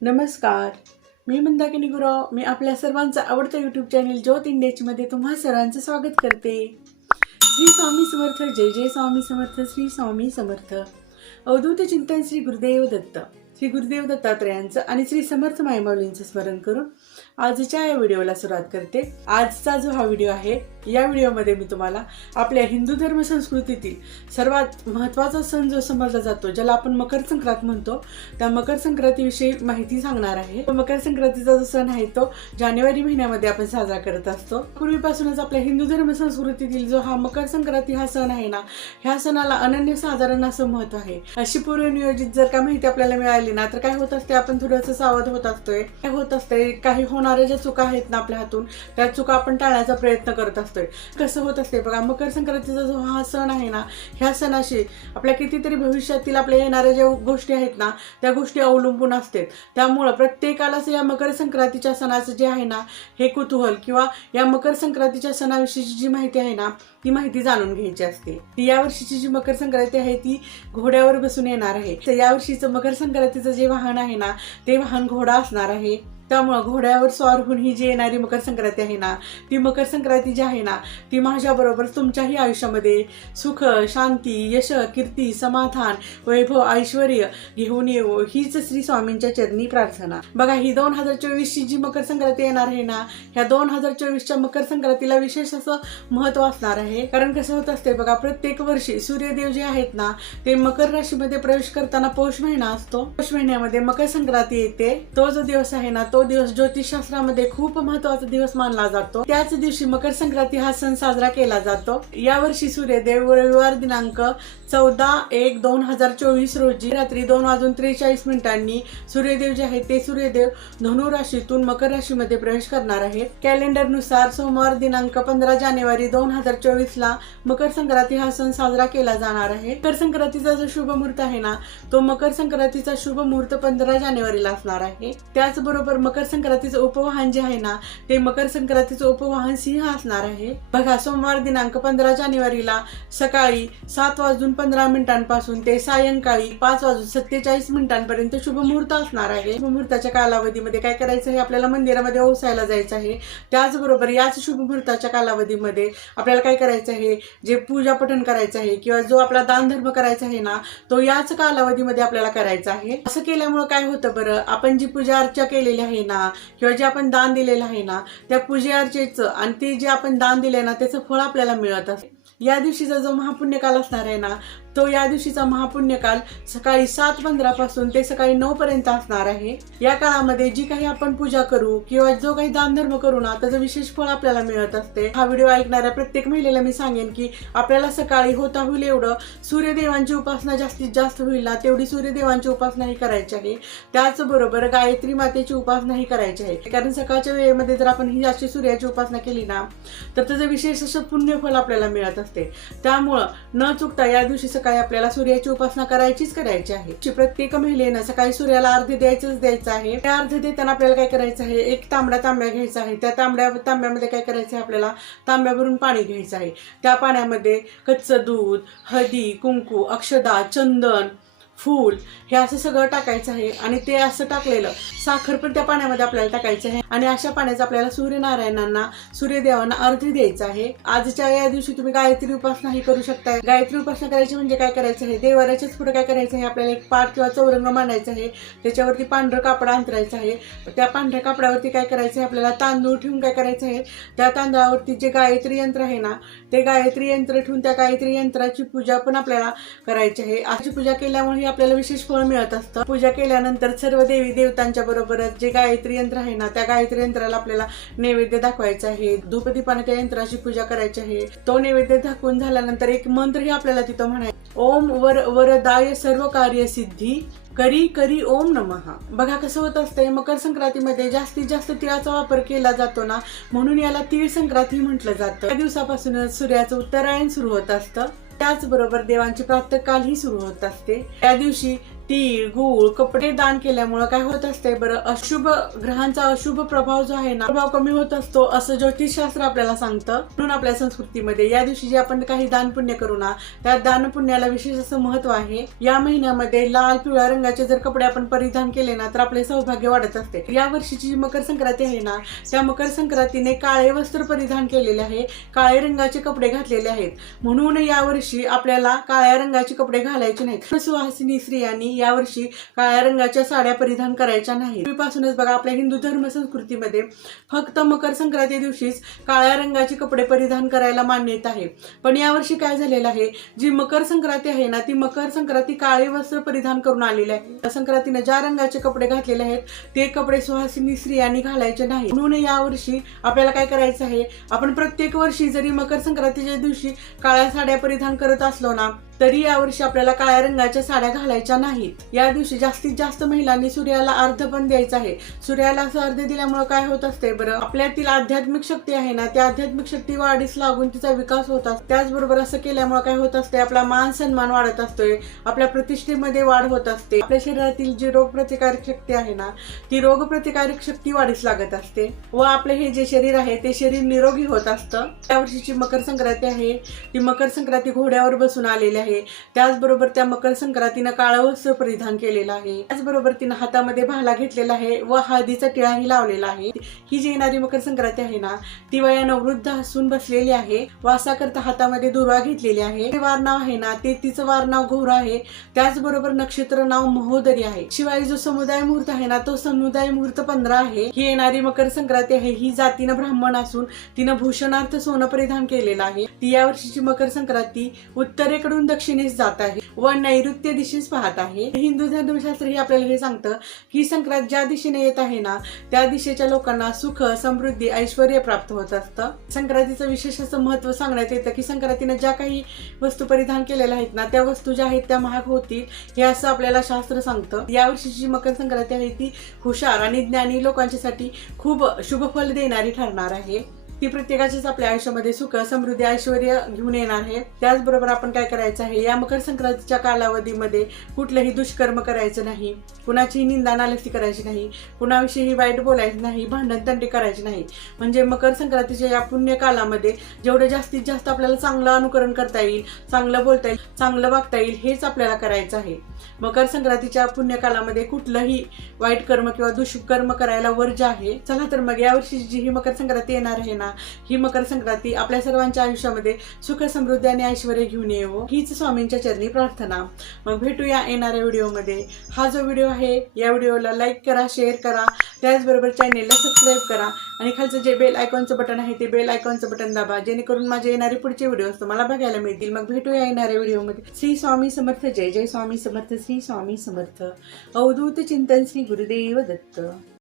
नमस्कार, मी मंदाकिनी गुरव. मी आपल्या सर्वांचं आवडतं यूट्यूब चॅनल ज्योत इंडियामध्ये तुम्हा सर्वांचं स्वागत करते. श्री स्वामी समर्थ. जय जय स्वामी समर्थ. श्री स्वामी समर्थ. अवधूत चिंतन श्री गुरुदेव दत्त, श्री गुरुदेव दत्तात्रयांचं आणि श्री समर्थ मायमाऊलींचं स्मरण करून आजच्या या व्हिडिओला सुरुवात करते. आजचा जो हा व्हिडिओ आहे, या व्हिडिओमध्ये मी तुम्हाला आपल्या हिंदू धर्म संस्कृतीतील सर्वात महत्त्वाचा सण जो समजला जातो, ज्याला आपण मकर संक्रांत म्हणतो, त्या मकर संक्रांतीविषयी माहिती सांगणार आहे. मकर संक्रांतीचा जो सण आहे तो जानेवारी महिन्यामध्ये आपण साजरा करत असतो. पूर्वीपासूनच आपल्या हिंदू धर्म संस्कृतीतील जो हा मकर संक्रांती हा सण आहे ना, ह्या सणाला अनन्यसाधारण असं महत्त्व आहे. अशी पूर्वनियोजित जर का माहिती आपल्याला मिळाली ना, तर काय होत असते, आपण थोडंसं सावध होत असतोय. काय होत असते, काही होणाऱ्या ज्या चुका आहेत ना आपल्या हातून, त्या चुका आपण टाळण्याचा प्रयत्न करत असतो. कसं होत असते बघा, मकर संक्रांतीचा जो हा सण आहे ना, ह्या सणाशी आपल्या कितीतरी भविष्यातील आपल्या येणाऱ्या ज्या गोष्टी आहेत ना, त्या गोष्टी अवलंबून असतात. त्यामुळं प्रत्येकालाच या मकर संक्रांतीच्या सणाचं जे आहे ना, हे कुतूहल किंवा या मकर संक्रांतीच्या सणाविषयीची जी माहिती आहे ना, ती माहिती जाणून घ्यायची असते. या वर्षीची जी मकर संक्रांती आहे ती घोड्यावर बसून येणार आहे. तर या वर्षीचं मकर संक्रांतीचं जे वाहन आहे ना, ते वाहन घोडा असणार आहे. त्यामुळं घोड्यावर स्वार होऊन ही जी येणारी मकर संक्रांती आहे ना, ती मकर संक्रांती जी आहे ना, ती माझ्याबरोबर तुमच्याही आयुष्यामध्ये सुख, शांती, यश, कीर्ती, समाधान, वैभव, ऐश्वर घेऊन येऊ, हीच श्री स्वामींच्या चरणी प्रार्थना. बघा, ही 2024ची जी मकर संक्रांती येणार आहे ना, ह्या 2024च्या मकर संक्रांतीला विशेष असं महत्त्व असणार आहे. कारण कसं होत असते बघा, प्रत्येक वर्षी सूर्यदेव जे आहेत ना, ते मकर राशीमध्ये प्रवेश करताना पौष महिना असतो. पौष महिन्यामध्ये मकर संक्रांती येते. तो जो दिवस आहे ना, तो दिवस ज्योतिषशास्त्रामध्ये खूप महत्त्वाचा दिवस मानला जातो. त्याच दिवशी मकर संक्रांती हा सण साजरा केला जातो. यावर्षी सूर्यदेव रविवार दिनांक 14/1/2024 रोजी रात्री 2:43 सूर्यदेव जे आहेत ते सूर्यदेव धनु राशीतून मकर राशीमध्ये प्रवेश करणार आहेत. कॅलेंडरनुसार सोमवार दिनांक 15 जानेवारी 2024 मकर संक्रांती हा सण साजरा केला जाणार आहे. मकर संक्रांतीचा जो शुभ मुहूर्त आहे ना, तो मकर संक्रांतीचा शुभ मुहूर्त 15 जानेवारीला असणार आहे. त्याचबरोबर मकर संक्रांतीचं उपवाहन जे आहे ना, ते मकर संक्रांतीचं उपवाहन सिंह असणार आहे. बघा, सोमवार दिनांक 15 जानेवारीला सकाळी 7:15 ते सायंकाळी 5:47 पर्यंत शुभ मुहूर्त असणार आहे. शुभ मुहूर्ताच्या कालावधीमध्ये काय करायचं आहे, आपल्याला मंदिरामध्ये ओसायला जायचं आहे. त्याचबरोबर याच शुभ मुहूर्ताच्या कालावधीमध्ये आपल्याला काय करायचं आहे, जे पूजा पठण करायचं आहे किंवा जो आपला दानधर्म करायचा आहे ना, तो याच कालावधीमध्ये आपल्याला करायचा आहे. असं केल्यामुळे काय होतं बरं, आपण जी पूजा अर्चा केलेली आहे ना, किंवा जे आपण दान दिलेलं आहे ना, त्या पूजे अर्चेचं आणि ते जे आपण दान दिले ना, त्याचं फळ आपल्याला मिळत असते. या दिवशीचा जो महापुण्यकाल असणार आहे ना, तो या दिवशीचा महापुण्यकाल सकाळी 7:15 ते सकाळी 9 पर्यंत असणार आहे. या काळामध्ये जी काही आपण पूजा करू किंवा जो काही दानधर्म करू ना, त्याचं विशेष फळ आपल्याला मिळत असते. हा व्हिडिओ ऐकणाऱ्या प्रत्येक महिलेला मी सांगेन की आपल्याला सकाळी होता होईल एवढं सूर्यदेवांची उपासना जास्तीत जास्त होईल ना, तेवढी सूर्यदेवांची उपासनाही करायची आहे. त्याचबरोबर गायत्री मातेची उपासनाही करायची आहे. कारण सकाळच्या वेळेमध्ये जर आपण ही अशी सूर्याची उपासना केली ना, तर त्याचं विशेष असं पुण्यफल आपल्याला मिळत असते. त्यामुळं न चुकता या दिवशी सकाळी आपल्याला सूर्याची उपासना करायची आहे. प्रत्येक महिलेनं सकाळी सूर्याला अर्घ्य द्यायचं आहे. त्या अर्घ्य देताना आपल्याला काय करायचं आहे, एक तांब्या घ्यायचा आहे. त्या तांब्यामध्ये काय करायचं आहे, आपल्याला तांब्या भरून पाणी घ्यायचं आहे. त्या पाण्यामध्ये कच्चं दूध, हळदी, कुंकू, अक्षदा, चंदन, फूल हे असं सगळं टाकायचं आहे. आणि ते असं टाकलेलं साखर पण त्या पाण्यामध्ये आपल्याला टाकायचं आहे. आणि अशा पाण्याचा आपल्याला सूर्यनारायणांना, सूर्यदेवांना अर्घ्य द्यायचा आहे. आजच्या या दिवशी तुम्ही गायत्री उपासनाही करू शकता. गायत्री उपासना करायची म्हणजे काय करायचं आहे, देवाऱ्याच्याच पुढे काय करायचं आहे, आपल्याला एक पाट किंवा चौरंग मांडायचा आहे. त्याच्यावरती पांढरं कापड अंतरायचं आहे. त्या पांढऱ्या कापडावरती काय करायचं आहे, आपल्याला तांदूळ ठेवून काय करायचं आहे, त्या तांदळावरती जे गायत्री यंत्र आहे ना, ते गायत्री यंत्र ठेवून त्या गायत्री यंत्राची पूजा पण आपल्याला करायची आहे. अशी पूजा केल्यामुळे आपल्याला विशेष फळ मिळत असतं. पूजा केल्यानंतर सर्व देवी देवतांच्या बरोबरच जे गायत्री यंत्र आहे ना, त्या गायत्री यंत्राला आपल्याला नैवेद्य दाखवायचा आहे. धूपदीपाने त्या यंत्राची पूजा करायची आहे. तो नैवेद्य दाखवून झाल्यानंतर एक मंत्रही आपल्याला तिथं म्हणायचं, ओम वरदाय सर्व कार्य सिद्धी करी करी ओम नमः. बघा कसं होत असतंय, मकर संक्रांतीमध्ये जास्तीत जास्त तिळाचा वापर केला जातो ना, म्हणून याला तीळ संक्रांती म्हटलं जातं. त्या दिवसापासूनच सूर्याचं उत्तरायण सुरू होत असतं. त्याचबरोबर देवांची प्रातःकाल ही सुरू होत असते. त्या दिवशी तीळ, गूळ, कपडे दान केल्यामुळे काय होत असते बरं, अशुभ ग्रहांचा अशुभ प्रभाव जो आहे ना, प्रभाव कमी होत असतो असं ज्योतिषशास्त्र आपल्याला सांगतं. म्हणून आपल्या संस्कृतीमध्ये या दिवशी जे आपण काही दान पुण्य करू ना, त्या दान पुण्याला विशेष असं महत्व आहे. या महिन्यामध्ये लाल पिवळ्या रंगाचे जर कपडे आपण परिधान केले ना तर आपले सौभाग्य वाढत असते. या वर्षीची जी मकर संक्रांती आहे ना, त्या मकर संक्रांतीने काळे वस्त्र परिधान केलेले आहे, काळे रंगाचे कपडे घातलेले आहेत. म्हणून यावर्षी आपल्याला काळ्या रंगाचे कपडे घालायचे नाहीत. सुहासिनी स्त्रियांनी यावर्षी काळ्या रंगाच्या साड्या परिधान करायच्या नाहीत. पूर्वीपासूनच बघा आपल्या हिंदू धर्म संस्कृतीमध्ये फक्त मकर संक्रांती दिवशीच काळ्या रंगाचे कपडे परिधान करायला मान्यता आहे. पण यावर्षी काय झालेलं आहे, जी मकर संक्रांती आहे ना, ती मकर संक्रांती काळे वस्त्र परिधान करून आलेले आहे. संक्रांतीने ज्या रंगाचे कपडे घातलेले आहेत ते कपडे सुहासिनी स्त्रियांनी घालायचे नाही. म्हणून यावर्षी आपल्याला काय करायचं आहे, आपण प्रत्येक वर्षी जरी मकर संक्रांतीच्या दिवशी काळ्या साड्या परिधान करत असलो ना, तरी यावर्षी आपल्याला काळ्या रंगाच्या साड्या घालायच्या नाहीत. या दिवशी जास्तीत जास्त महिलांनी सूर्याला अर्घ्य पण द्यायचं आहे. सूर्याला असं अर्घ्य दिल्यामुळे काय होत असते बरं, आपल्यातील आध्यात्मिक शक्ती आहे ना, त्या आध्यात्मिक शक्ती वाढीस लागून तिचा विकास होत असतो. त्याचबरोबर असं केल्यामुळे काय होत असते, आपला मान सन्मान वाढत असतोय, आपल्या प्रतिष्ठेमध्ये वाढ होत असते. आपल्या शरीरातील जी रोगप्रतिकारक शक्ती आहे ना, ती रोगप्रतिकारक शक्ती वाढीस लागत असते व आपले हे जे शरीर आहे ते शरीर निरोगी होत असतं. त्या वर्षीची मकर संक्रांती आहे ती मकर संक्रांती घोड्यावर बसून आलेली आहे. त्याचबरोबर त्या मकर संक्रांतीनं काळं वस्त्र परिधान केलेलं आहे. त्याचबरोबर तिनं हातामध्ये भाला घेतलेला आहे व हळदीचा टिळाही लावलेला आहे. ही जी येणारी मकर संक्रांती आहे ना, ती वयानं वृद्ध हसून बसलेली आहे. वासाकरता हातामध्ये दुर्वा घेतलेली आहे. ते वार नाव आहे ना, ते तिचं वार नाव घोर आहे. त्याचबरोबर नक्षत्र नाव महोदरी आहे. शिवाय जो समुदाय मुहूर्त आहे ना, तो समुदाय मुहूर्त 15 आहे. ही येणारी मकर संक्रांती आहे, ही जातीनं ब्राह्मण असून तिनं भूषणार्थ सोनं परिधान केलेलं आहे. ती या वर्षीची मकर संक्रांती उत्तरेकडून दक्षिणेस जात आहे व नैऋत्य दिशेस पाहत आहे. हिंदू धर्मशास्त्र हे आपल्याला हे सांगतं की संक्रांत ज्या दिशेने येत आहे ना, त्या दिशेच्या लोकांना सुख, समृद्धी, ऐश्वर्य प्राप्त होत असतं. संक्रांतीचं विशेष असं महत्व सांगण्यात येतं की संक्रांतीने ज्या काही वस्तू परिधान केलेल्या आहेत ना, त्या वस्तू ज्या आहेत त्या महाग होतील, हे असं आपल्याला शास्त्र सांगतं. या वर्षीची मकर संक्रांती आहे ती हुशार आणि ज्ञानी लोकांच्यासाठी खूप शुभ फल देणारी ठरणार आहे. ती प्रत्येकाच्याच आपल्या आयुष्यामध्ये सुख, समृद्धी, ऐश्वर्य घेऊन येणार आहे. त्याचबरोबर आपण काय करायचं आहे, या मकर संक्रांतीच्या कालावधीमध्ये कुठलंही दुष्कर्म करायचं नाही, कुणाची निंदा नालस्ती करायची नाही, कुणाविषयी वाईट बोलायचं नाही, भांडण तंटे करायचे नाही. म्हणजे मकर संक्रांतीच्या या पुण्य कालामध्ये जेवढं जास्तीत जास्त आपल्याला चांगलं अनुकरण करता येईल, चांगलं बोलता येईल, चांगलं वागता येईल, हेच आपल्याला करायचं आहे. मकर संक्रांतीच्या पुण्यकालामध्ये कुठलंही वाईट कर्म किंवा दुष्कर्म करायला वर्ज्य आहे. चला तर मग यावर्षी जी ही मकर संक्रांती येणार आहे ना, ही मकर संक्रांती आपल्या सर्वांच्या आयुष्यामध्ये सुख, समृद्धी आणि ऐश्वर्य घेऊन येवो, हीच स्वामींच्या चरणी प्रार्थना. मग भेटूया येणाऱ्या व्हिडिओमध्ये. हा जो व्हिडिओ आहे या व्हिडिओला लाईक करा, शेअर करा, त्याचबरोबर चॅनेलला सबस्क्राईब करा आणि खालचं जे बेल आयकॉनचं बटन आहे ते बेल आयकॉनचं बटन दाबा, जेणेकरून माझे येणारे पुढचे व्हिडिओज तुम्हाला बघायला मिळतील. मग भेटूया येणाऱ्या व्हिडिओमध्ये. श्री स्वामी समर्थ. जय जय स्वामी समर्थ. श्री स्वामी समर्थ. अवधूत चिंतन. श्री गुरुदेव दत्त.